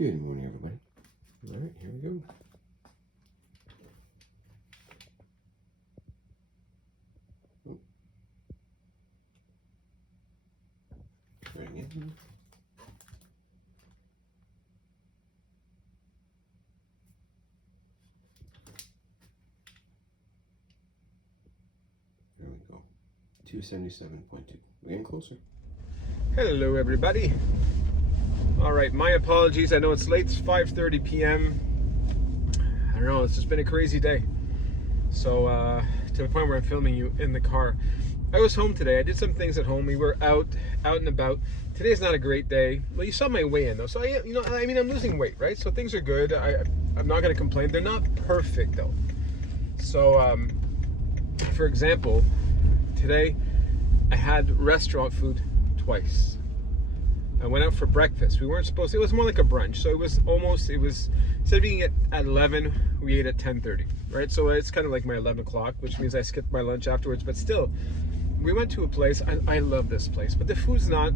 Good morning, everybody. All right, here we go. Trying in. There we go. 277.2. We're getting closer. Hello, everybody. All right, my apologies. I know it's late. It's 5:30 p.m. I don't know. It's just been a crazy day. So to the point where I'm filming you in the car. I was home today. I did some things at home. We were out and about. Today's not a great day. Well, you saw my weigh-in though. So I'm losing weight, right? So things are good. I'm not going to complain. They're not perfect though. So for example, today I had restaurant food twice. I went out for breakfast. We weren't supposed to. It was more like a brunch. So it was instead of eating at 11, we ate at 10:30, right? So it's kind of like my 11 o'clock, which means I skipped my lunch afterwards. But still, we went to a place. I love this place, but the food's not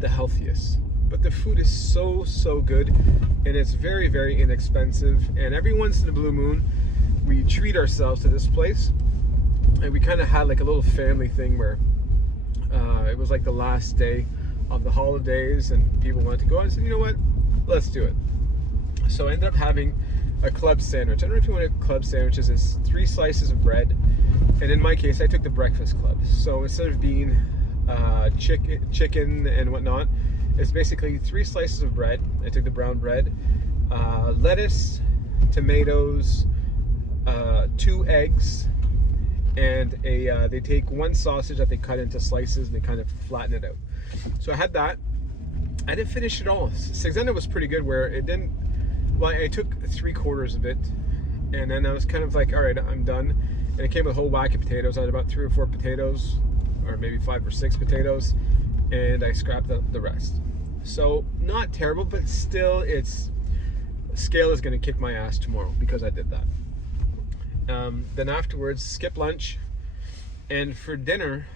the healthiest. But the food is so good, and it's very, very inexpensive. And every once in a blue moon, we treat ourselves to this place. And we kind of had like a little family thing where it was like the last day of the holidays and people wanted to go out. I said, you know what, let's do it. So I ended up having a club sandwich. I don't know if you want a club sandwiches. It's 3 slices of bread, and in my case I took the breakfast club. So instead of being chicken and whatnot, it's basically 3 slices of bread. I took the brown bread, lettuce, tomatoes, 2 eggs, and they take 1 sausage that they cut into slices and they kind of flatten it out. So I had that. I didn't finish it all. Saxenda was pretty good where it didn't, well, I took 3/4 of it, and then I was kind of like, all right, I'm done. And it came with a whole whack of potatoes. I had about 3 or 4 potatoes, or maybe 5 or 6 potatoes, and I scrapped the rest. So not terrible, but still, scale is going to kick my ass tomorrow because I did that. Then afterwards, skip lunch, and for dinner,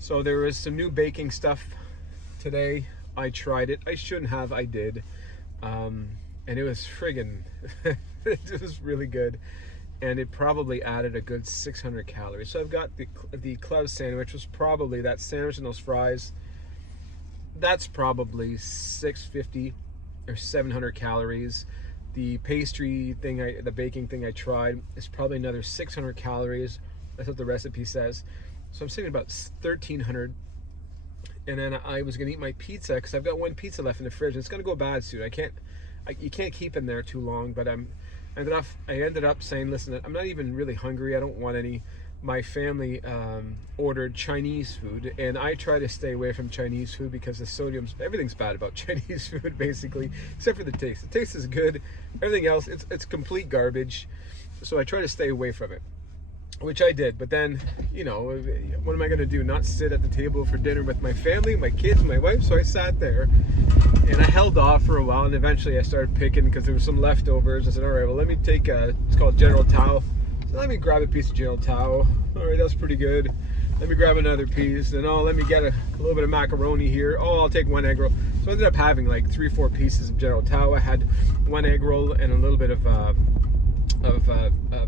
so there was some new baking stuff today. I tried it. I shouldn't have. I did, and it was friggin' it was really good, and it probably added a good 600 calories. So I've got the club sandwich, was probably that sandwich and those fries. That's probably 650 or 700 calories. The pastry thing, the baking thing I tried is probably another 600 calories. That's what the recipe says. So I'm sitting about 1,300. And then I was gonna eat my pizza because I've got 1 pizza left in the fridge. And it's gonna go bad soon. You can't keep in there too long. But I ended up saying, listen, I'm not even really hungry. I don't want any. My family ordered Chinese food, and I try to stay away from Chinese food because everything's bad about Chinese food basically, except for the taste. The taste is good. Everything else, it's complete garbage. So I try to stay away from it, which I did. But then, what am I going to do? Not sit at the table for dinner with my family, my kids, my wife? So I sat there, and I held off for a while, and eventually I started picking because there was some leftovers. I said, all right, well, let me take it's called General Tao. So let me grab a piece of General Tao. All right, that's pretty good. Let me grab another piece. And let me get a little bit of macaroni here. I'll take 1 egg roll. So I ended up having like 3 or 4 pieces of General Tao. I had 1 egg roll and a little bit of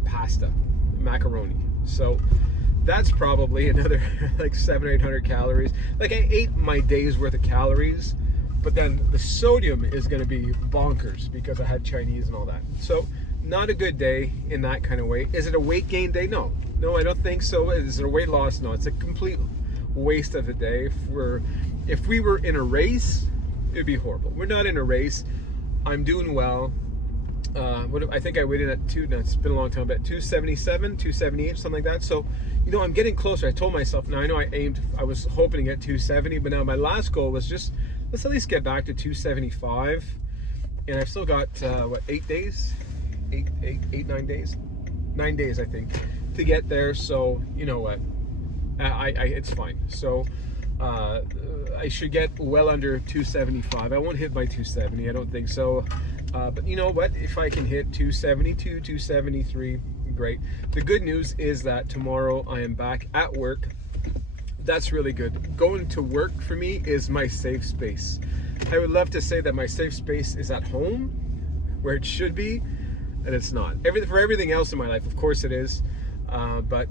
pasta, macaroni. So that's probably another like 700 or 800 calories. Like I ate my day's worth of calories, but then the sodium is going to be bonkers because I had Chinese and all that. So not a good day in that kind of way. Is it a weight gain day? No, I don't think so. Is it a weight loss? No, it's a complete waste of a day. If we were in a race, it'd be horrible. We're not in a race. I'm doing well. I think I weighed in at it's been a long time, but 277, 278, something like that. So, I'm getting closer. I told myself, now I know I was hoping to get 270, but now my last goal was just, let's at least get back to 275. And I've still got, 8 days? 9 days? 9 days, I think, to get there. So, you know what? It's fine. So, I should get well under 275. I won't hit my 270, I don't think so. But you know what? If I can hit 272, 273, great. The good news is that tomorrow I am back at work. That's really good. Going to work for me is my safe space. I would love to say that my safe space is at home, where it should be, and it's not. For everything else in my life, of course it is, but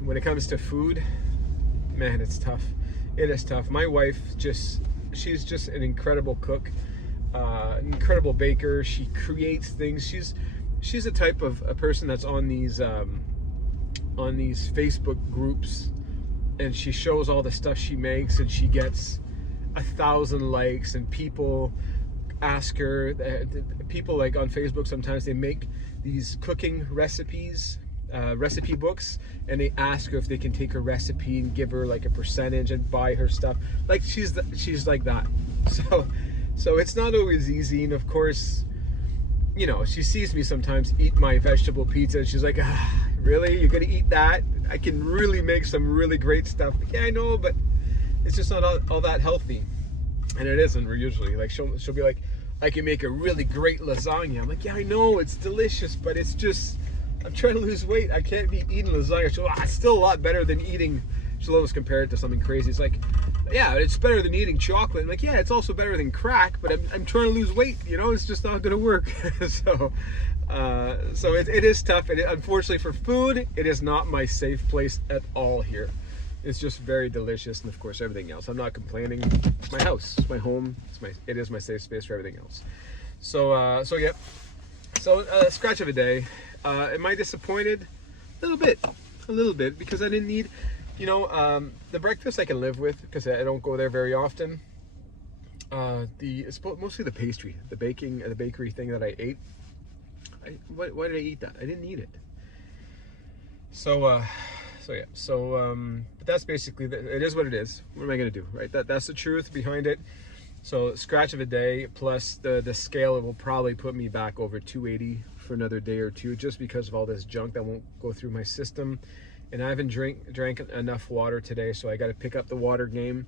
when it comes to food, man, it's tough. It is tough. My wife she's just an incredible cook, incredible baker. She creates things. She's a type of a person that's on these Facebook groups, and she shows all the stuff she makes, and she gets 1,000 likes, and people ask her, people like on Facebook, sometimes they make these cooking recipes, recipe books, and they ask her if they can take her recipe and give her like a percentage and buy her stuff. Like she's like that. So it's not always easy, and of course, you know, she sees me sometimes eat my vegetable pizza, and she's like, really, you're gonna eat that? I can really make some really great stuff. Yeah, I know, but it's just not all that healthy. And it isn't usually. Like she'll be like, I can make a really great lasagna. I'm like, yeah, I know, it's delicious, but it's just, I'm trying to lose weight. I can't be eating lasagna. She'll, it's still a lot better than eating, she'll always compare it to something crazy. It's like, yeah, it's better than eating chocolate. I'm like, yeah, it's also better than crack, but I'm trying to lose weight, you know, it's just not gonna work. So it is tough. And unfortunately for food, it is not my safe place at all here. It's just very delicious, and of course everything else. I'm not complaining. It's my house, it's my home. It is my safe space for everything else. So yeah. So scratch of a day. Am I disappointed? A little bit, because I didn't need, you know, the breakfast I can live with because I don't go there very often. It's mostly the pastry, the bakery thing that I ate. Why did I eat that? I didn't need it. But that's basically, it is what it is. What am I gonna do, right? That's the truth behind it. So scratch of a day, plus the scale, it will probably put me back over 280 for another day or two, just because of all this junk that won't go through my system. And I haven't drank enough water today, so I got to pick up the water game.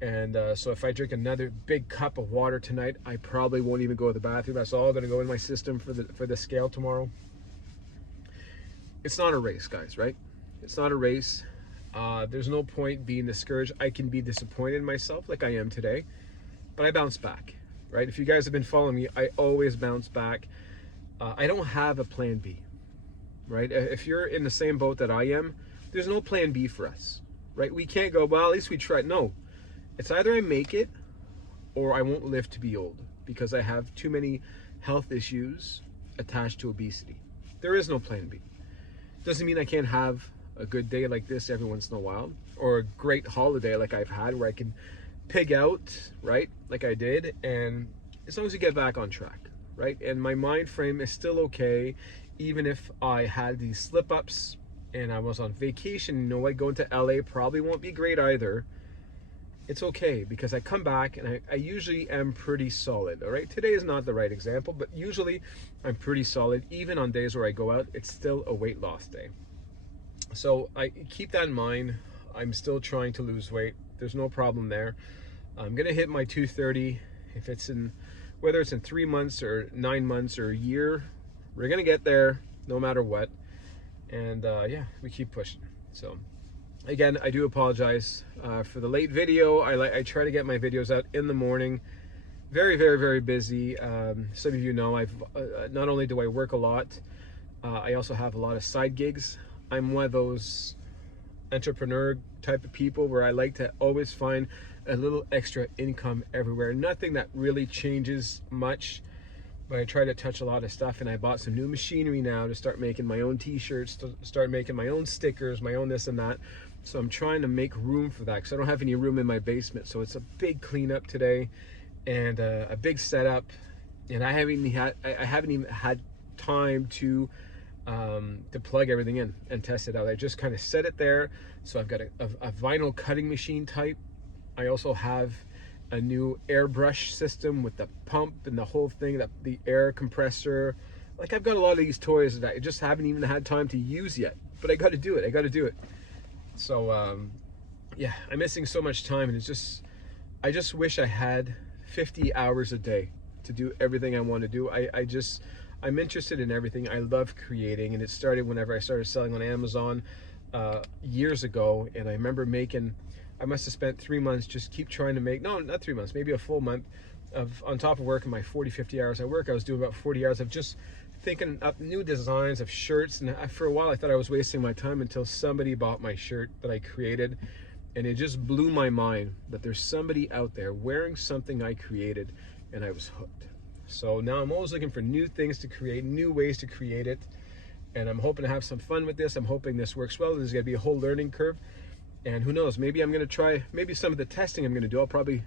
And so if I drink another big cup of water tonight, I probably won't even go to the bathroom. That's all going to go in my system for the scale tomorrow. It's not a race, guys, right? It's not a race. There's no point being discouraged. I can be disappointed in myself like I am today, but I bounce back, right? If you guys have been following me, I always bounce back. I don't have a plan B, right? If you're in the same boat that I am, there's no plan B for us, right? We can't go, well, at least we tried. No, it's either I make it or I won't live to be old, because I have too many health issues attached to obesity. There is no plan B. Doesn't mean I can't have a good day like this every once in a while, or a great holiday like I've had where I can pig out, right, like I did, and as long as you get back on track, right? And my mind frame is still okay, even if I had these slip-ups and I was on vacation. You know, I go into LA, probably won't be great either. It's okay, because I come back and I usually am pretty solid, all right? Today is not the right example, but usually I'm pretty solid. Even on days where I go out, it's still a weight loss day. So I keep that in mind. I'm still trying to lose weight. There's no problem there. I'm gonna hit my 230. If it's whether it's in 3 months or 9 months or a year, we're gonna get there no matter what. And yeah, we keep pushing. So again, I do apologize for the late video. I try to get my videos out in the morning. Very, very, very busy. Some of you know, not only do I work a lot, I also have a lot of side gigs. I'm one of those entrepreneur type of people where I like to always find a little extra income everywhere. Nothing that really changes much, but I try to touch a lot of stuff. And I bought some new machinery now to start making my own t-shirts, to start making my own stickers, my own this and that. So I'm trying to make room for that, because I don't have any room in my basement. So it's a big cleanup today, and a big setup. And I haven't even had time to plug everything in and test it out. I just kind of set it there. So I've got a vinyl cutting machine type. I also have a new airbrush system with the pump and the whole thing, the air compressor. Like, I've got a lot of these toys that I just haven't even had time to use yet, but I got to do it. So yeah, I'm missing so much time, and I just wish I had 50 hours a day to do everything I want to do. I'm interested in everything. I love creating, and it started whenever I started selling on Amazon years ago. And I remember making I must have spent 3 months just keep trying to make, no, not 3 months, maybe a full month of, on top of working my 40-50 hours at work, I was doing about 40 hours of just thinking up new designs of shirts. And for a while I thought I was wasting my time until somebody bought my shirt that I created, and it just blew my mind that there's somebody out there wearing something I created, and I was hooked. So now I'm always looking for new things to create, new ways to create it, and I'm hoping to have some fun with this. I'm hoping this works well. There's going to be a whole learning curve, and who knows, maybe I'm going to try, maybe some of the testing I'm going to do, I'll probably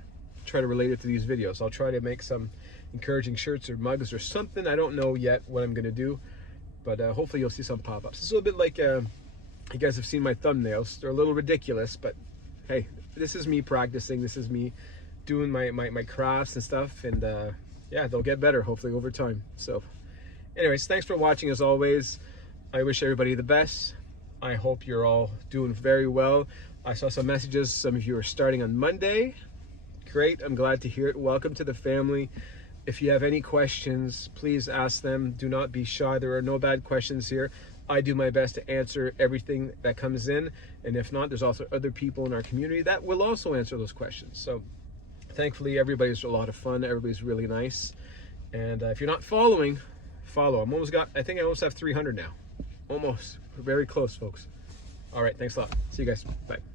try to relate it to these videos. I'll try to make some encouraging shirts or mugs or something. I don't know yet what I'm going to do, but hopefully you'll see some pop-ups. It's a little bit like, you guys have seen my thumbnails. They're a little ridiculous, but hey, this is me practicing. This is me doing my crafts and stuff, and yeah, they'll get better hopefully over time. So anyways, thanks for watching as always. I wish everybody the best. I hope you're all doing very well. I saw some messages, some of you are starting on Monday. Great, I'm glad to hear it. Welcome to the family. If you have any questions, please ask them. Do not be shy. There are no bad questions here. I do my best to answer everything that comes in, and if not, there's also other people in our community that will also answer those questions. So thankfully everybody's a lot of fun, everybody's really nice. And if you're not following, follow. I think I almost have 300 now. Almost. We're very close, folks. All right, thanks a lot. See you guys. Bye.